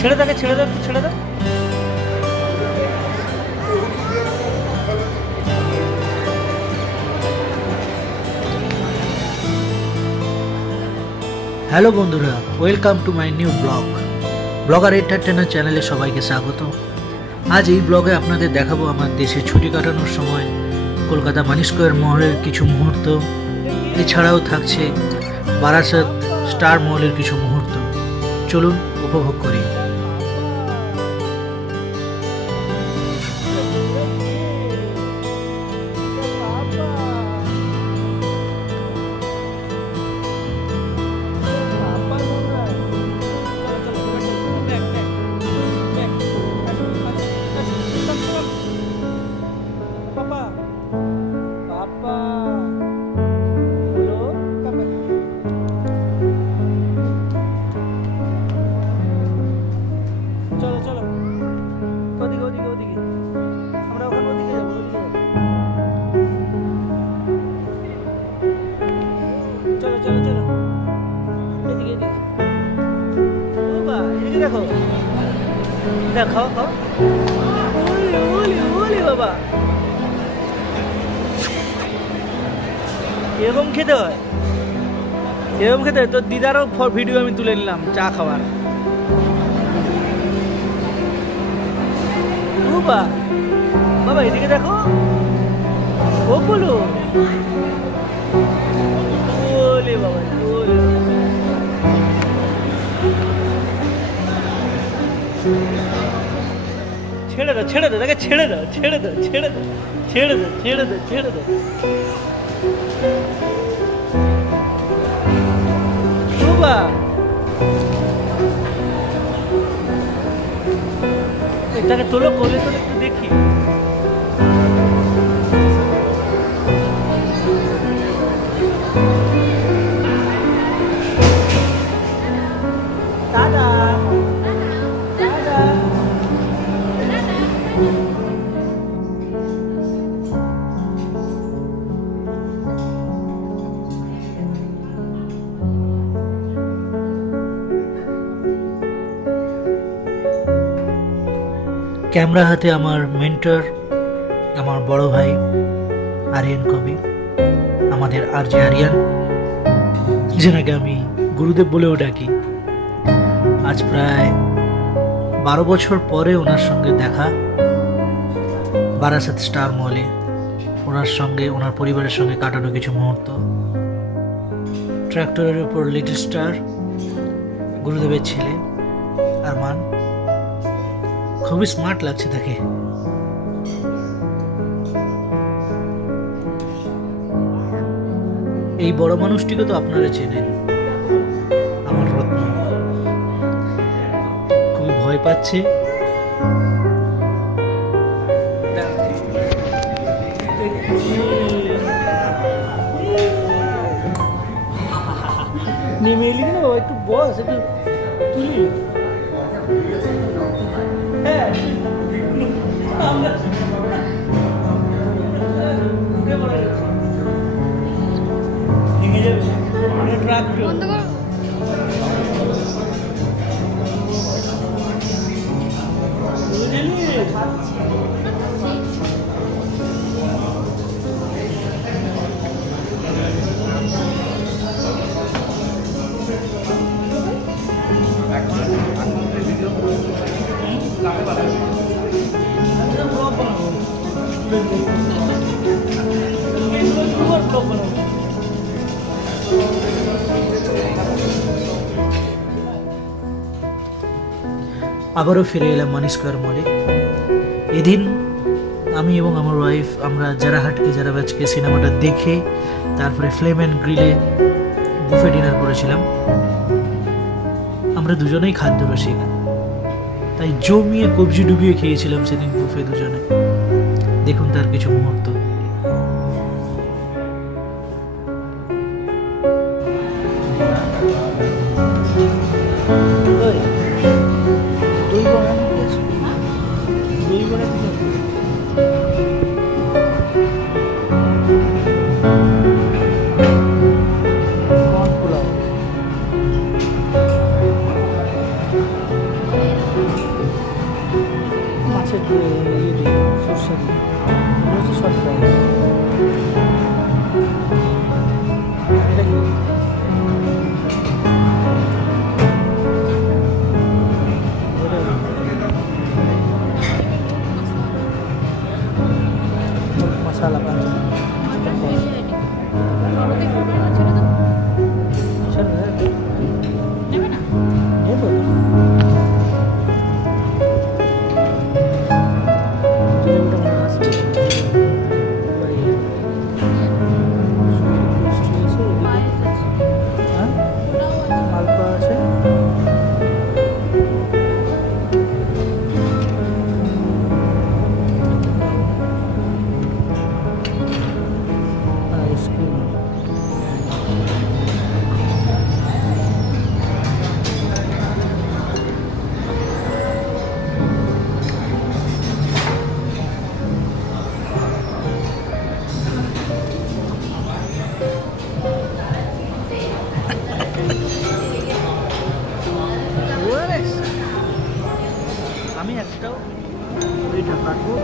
ছেড়ে দাও, ছেড়ে দাও, ছেড়ে দাও। হ্যালো বন্ধুরা, welcome to my new blogger entertainer চ্যানেলে সবাইকে স্বাগত। আজ এই ব্লগে আপনাদের দেখাবো আমার দেশে ছুটি কাটানোর সময় কলকাতা মানি স্কোয়ার মহলের কিছু মুহূর্ত, এছাড়াও থাকছে বারাসাত স্টার মহলের কিছু মুহূর্ত। চলুন উপভোগ করি। দেখো দেখো বাবা, এরকম খেতে হয়, এরকম খেতে হয়। তো দিদারও ভিডিও আমি তুলে নিলাম চা খাওয়ার। বাবা বাবা এদিকে দেখো, ও বলো ওলে বাবা, ছেড়ে দাও, ছেড়ে দাও, দেখে ছেড়ে দাও, ছেড়ে দাও, ছেড়ে দাও, ছেড়ে দাও, ছেড়ে দাও, ছেড়ে দাও। বাবা এটাকে তোলো, কোলে তোলে একটু দেখি। দাদা ক্যামেরা হাতে আমার মেন্টর, আমার বড় ভাই আরিয়ান কবি, আমাদের আরজে আরিয়ান, যেনাকে আমি গুরুদেব বলেও ডাকি। আজ প্রায় 12 বছর পরে ওনার সঙ্গে দেখা বারাসাত স্টার মলে, ওনার সঙ্গে ওনার পরিবারের সঙ্গে কাটানো কিছু মুহূর্ত। ট্র্যাক্টরের উপর লিটল স্টার, গুরুদেবের ছেলে আরমান, খুবই স্মার্ট লাগছে তাকে। এই বড় মানুষটিকে তো আপনারা চেনেন, আমার রত্ন। খুবই ভয় পাচ্ছে। নেমে এলি না বাবা, একটু বস, একটু তুলি। আবারও ফিরে এলাম মানি স্কোয়ার মলে। এদিন আমি এবং আমার ওয়াইফ আমরা যারা হাটকে যারা বাজকে সিনেমাটা দেখে তারপরে ফ্লেম অ্যান্ড গ্রিলে বুফে ডিনার করেছিলাম। আমরা দুজনেই খাদ্য রসিক, তাই জমিয়ে কবজি ডুবিয়ে খেয়েছিলাম সেদিন বুফে দুজনে। দেখুন তার কিছু মুহূর্ত। তুই হচ্ছে ইয়ে দিয়ে সর্ষে দিয়ে, এটা হচ্ছে সরকার। এটা কি मसाला का আমি একটাও এটা কাটবো।